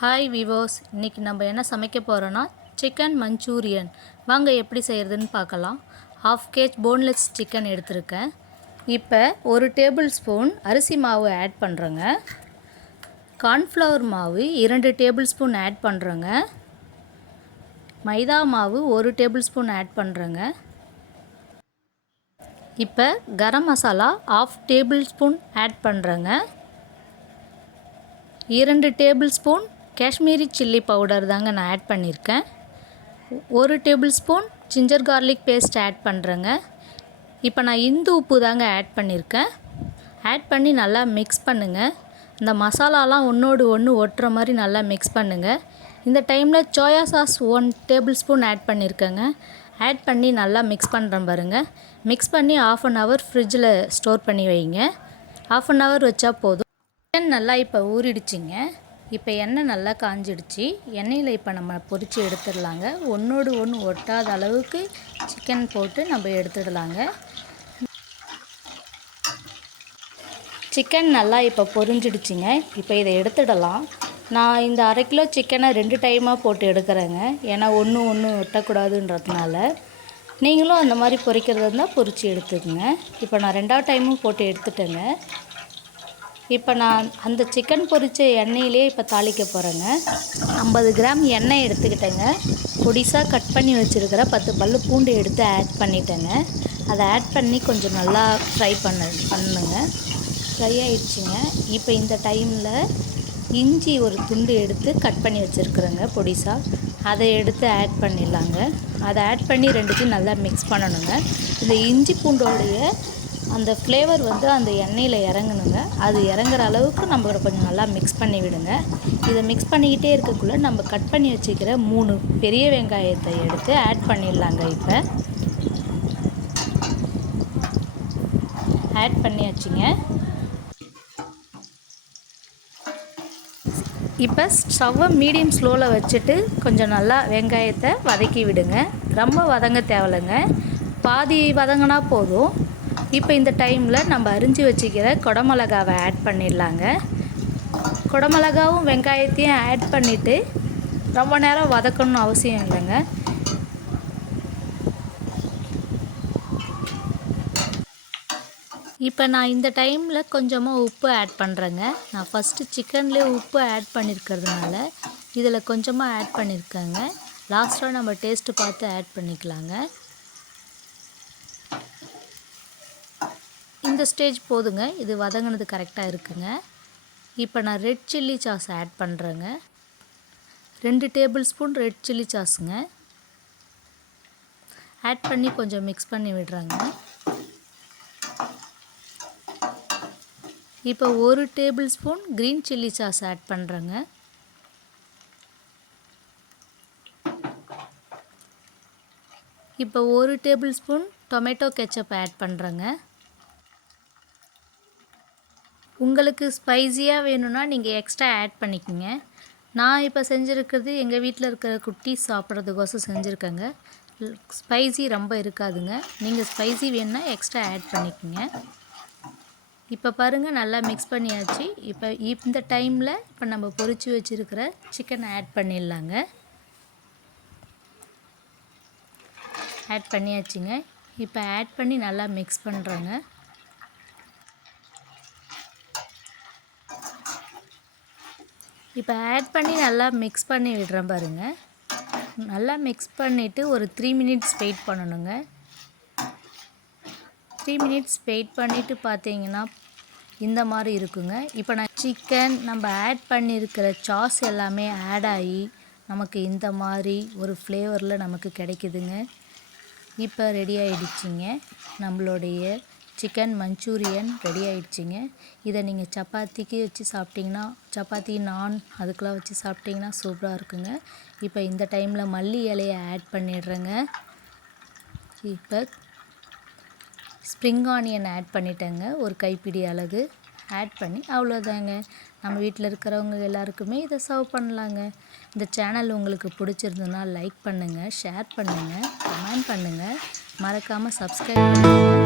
Hi விவோஸ், இன்றைக்கி நம்ம என்ன சமைக்க போகிறோன்னா சிக்கன் மஞ்சூரியன். வாங்க எப்படி செய்கிறதுன்னு பார்க்கலாம். 1/2 kg போன்லெஸ் சிக்கன் எடுத்திருக்கேன். இப்போ 1 டேபிள் ஸ்பூன் அரிசி மாவு ஆட் பண்ணுறேங்க. கார்ன்ஃப்ளவர் மாவு 2 டேபிள் ஸ்பூன் ஆட் பண்ணுறேங்க. மைதா மாவு 1 டேபிள் ஸ்பூன் ஆட் பண்ணுறேங்க. இப்போ garam masala 1/2 tablespoon add பண்ணுறேங்க. 2 tablespoon Kashmiri chilli powder தாங்க நான் ஆட் பண்ணியிருக்கேன். 1 tablespoon ginger garlic paste add பண்ணுறேங்க. இப்போ நான் இந்து உப்பு தாங்க ஆட் பண்ணியிருக்கேன். ஆட் பண்ணி நல்லா மிக்ஸ் பண்ணுங்கள். இந்த மசாலாலாம் ஒன்றோடு ஒன்று ஒட்டுற மாதிரி நல்லா மிக்ஸ் பண்ணுங்கள். இந்த டைமில் soya sauce 1 tablespoon add பண்ணியிருக்கேங்க. ஆட் பண்ணி நல்லா மிக்ஸ் பண்ணுறேன் பாருங்கள். மிக்ஸ் பண்ணி 1/2 அன் ஹவர் ஃப்ரிட்ஜில் ஸ்டோர் பண்ணி வைங்க. 1/2 அன் ஹவர் வச்சா போதும். சிக்கன் நல்லா இப்போ ஊறிடுச்சிங்க. இப்போ எண்ணெய் நல்லா காஞ்சிடுச்சு. எண்ணெயில் இப்போ நம்ம பொரித்து எடுத்துடலாங்க. ஒன்றோடு ஒன்று ஒட்டாத அளவுக்கு சிக்கன் போட்டு நம்ம எடுத்துடலாங்க. சிக்கன் நல்லா இப்போ பொரிஞ்சிடுச்சிங்க. இப்போ இதை எடுத்துடலாம். நான் இந்த 1/2 கிலோ சிக்கனை 2 டைமாக போட்டு எடுக்கிறேங்க. ஏன்னா ஒன்று ஒட்டக்கூடாதுன்றதுனால. நீங்களும் அந்த மாதிரி பொரிக்கிறதா இருந்தால் பொரித்து எடுத்துக்கங்க. இப்போ நான் 2ஆவது டைமும் போட்டு எடுத்துட்டேங்க. இப்போ நான் அந்த சிக்கன் பொரித்த எண்ணெயிலே இப்போ தாளிக்க போகிறேங்க. 50 கிராம் எண்ணெய் எடுத்துக்கிட்டேங்க. பொடிசாக கட் பண்ணி வச்சுருக்கிற 10 பல்லு பூண்டு எடுத்து ஆட் பண்ணிட்டேங்க. அதை ஆட் பண்ணி கொஞ்சம் நல்லா ஃப்ரை பண்ணுங்க. ஃப்ரை ஆகிடுச்சிங்க. இப்போ இந்த டைமில் இஞ்சி ஒரு துண்டு எடுத்து கட் பண்ணி வச்சுருக்குறேங்க பொடிசாக. அதை எடுத்து ஆட் பண்ணிடலாங்க. அதை ஆட் பண்ணி ரெண்டுத்தையும் நல்லா மிக்ஸ் பண்ணணுங்க. இந்த இஞ்சி பூண்டோடைய அந்த ஃப்ளேவர் அந்த எண்ணெயில் இறங்கணுங்க. அது இறங்குற அளவுக்கு நம்ம கொஞ்சம் நல்லா மிக்ஸ் பண்ணி விடுங்க. இதை மிக்ஸ் பண்ணிக்கிட்டே இருக்கக்குள்ளே நம்ம கட் பண்ணி வச்சுக்கிற 3 பெரிய வெங்காயத்தை எடுத்து ஆட் பண்ணிடலாங்க. இப்போ ஆட் பண்ணியாச்சுங்க. இப்போ ஸ்டவ்வை மீடியம் ஸ்லோவில் வச்சுட்டு கொஞ்சம் நல்லா வெங்காயத்தை வதக்கி விடுங்க. ரொம்ப வதங்க தேவையில்லைங்க. பாதி வதங்கினா போதும். இப்போ இந்த டைமில் நம்ம அரிஞ்சு வச்சுக்கிற குடமிளகாவை ஆட் பண்ணிடலாங்க. குடமிளகாவும் வெங்காயத்தையும் ஆட் பண்ணிவிட்டு ரொம்ப நேரம் வதக்கணும்னு அவசியம் இல்லைங்க. இப்போ நான் இந்த டைமில் கொஞ்சமாக உப்பு ஆட் பண்ணுறேங்க. நான் ஃபஸ்ட்டு சிக்கன்லேயே உப்பு ஆட் பண்ணியிருக்கிறதுனால இதில் கொஞ்சமாக ஆட் பண்ணியிருக்கேங்க. லாஸ்ட்டாக நம்ம டேஸ்ட்டு பார்த்து ஆட் பண்ணிக்கலாங்க. இந்த ஸ்டேஜ் போதுங்க. இது வதங்கினது கரெக்டாக இருக்குங்க. இப்போ நான் ரெட் சில்லி சாஸ் ஆட் பண்ணுறேங்க. 2 டேபிள் ஸ்பூன் ரெட் சில்லி சாஸுங்க. ஆட் பண்ணி கொஞ்சம் மிக்ஸ் பண்ணி விடுறாங்க. இப்போ 1 tablespoon green chilli sauce add பண்ணுறேங்க. இப்போ 1 tablespoon tomato ketchup add பண்ணுறேங்க. உங்களுக்கு ஸ்பைஸியாக வேணும்னா நீங்கள் எக்ஸ்ட்ரா ஆட் பண்ணிக்கோங்க. நான் இப்போ செஞ்சுருக்கிறது எங்கள் வீட்டில் இருக்கிற குட்டீஸ் சாப்பிட்றதுக்கோசம் செஞ்சுருக்கேங்க. ஸ்பைசி ரொம்ப இருக்காதுங்க. நீங்கள் ஸ்பைசி வேணும்னா எக்ஸ்ட்ரா ஆட் பண்ணிக்கோங்க. இப்போ பாருங்கள் நல்லா மிக்ஸ் பண்ணியாச்சு. இப்போ இந்த டைமில் இப்போ நம்ம பொரித்து வச்சுருக்கிற சிக்கனை ஆட் பண்ணிடலாங்க. ஆட் பண்ணியாச்சுங்க. இப்போ ஆட் பண்ணி நல்லா மிக்ஸ் பண்ணுறோங்க. இப்போ ஆட் பண்ணி நல்லா மிக்ஸ் பண்ணி விடுறேன் பாருங்கள். நல்லா மிக்ஸ் பண்ணிவிட்டு ஒரு 3 மினிட்ஸ் வெயிட் பண்ணணுங்க. 3 மினிட்ஸ் வெயிட் பண்ணிவிட்டு பார்த்தீங்கன்னா இந்த மாதிரி இருக்குங்க. இப்போ நான் சிக்கன் நம்ம ஆட் பண்ணியிருக்கிற சாஸ் எல்லாமே ஆட் ஆகி நமக்கு இந்த மாதிரி ஒரு ஃப்ளேவரில் நமக்கு கிடைக்குதுங்க. இப்போ ரெடி ஆகிடுச்சிங்க. நம்மளுடைய சிக்கன் மஞ்சூரியன் ரெடி ஆகிடுச்சிங்க. இதை நீங்கள் சப்பாத்திக்கு வச்சு சாப்பிட்டிங்கன்னா, சப்பாத்தி நான் அதுக்கெலாம் வச்சு சாப்பிட்டிங்கன்னா சூப்பராக இருக்குங்க. இப்போ இந்த டைமில் மல்லி இலையை ஆட் பண்ணிடுறேங்க. இப்போ ஸ்ப்ரிங் ஆனியன் ஆட் பண்ணிட்டேங்க. ஒரு கைப்பிடி அளவு ஆட் பண்ணி அவ்வளோதாங்க. நம்ம வீட்டில் இருக்கிறவங்க எல்லாருக்குமே இதை சர்வ் பண்ணலாங்க. இந்த சேனல் உங்களுக்கு பிடிச்சிருந்ததுன்னா லைக் பண்ணுங்கள், ஷேர் பண்ணுங்கள், கமெண்ட் பண்ணுங்கள். மறக்காமல் சப்ஸ்கிரைப் பண்ணுங்கள்.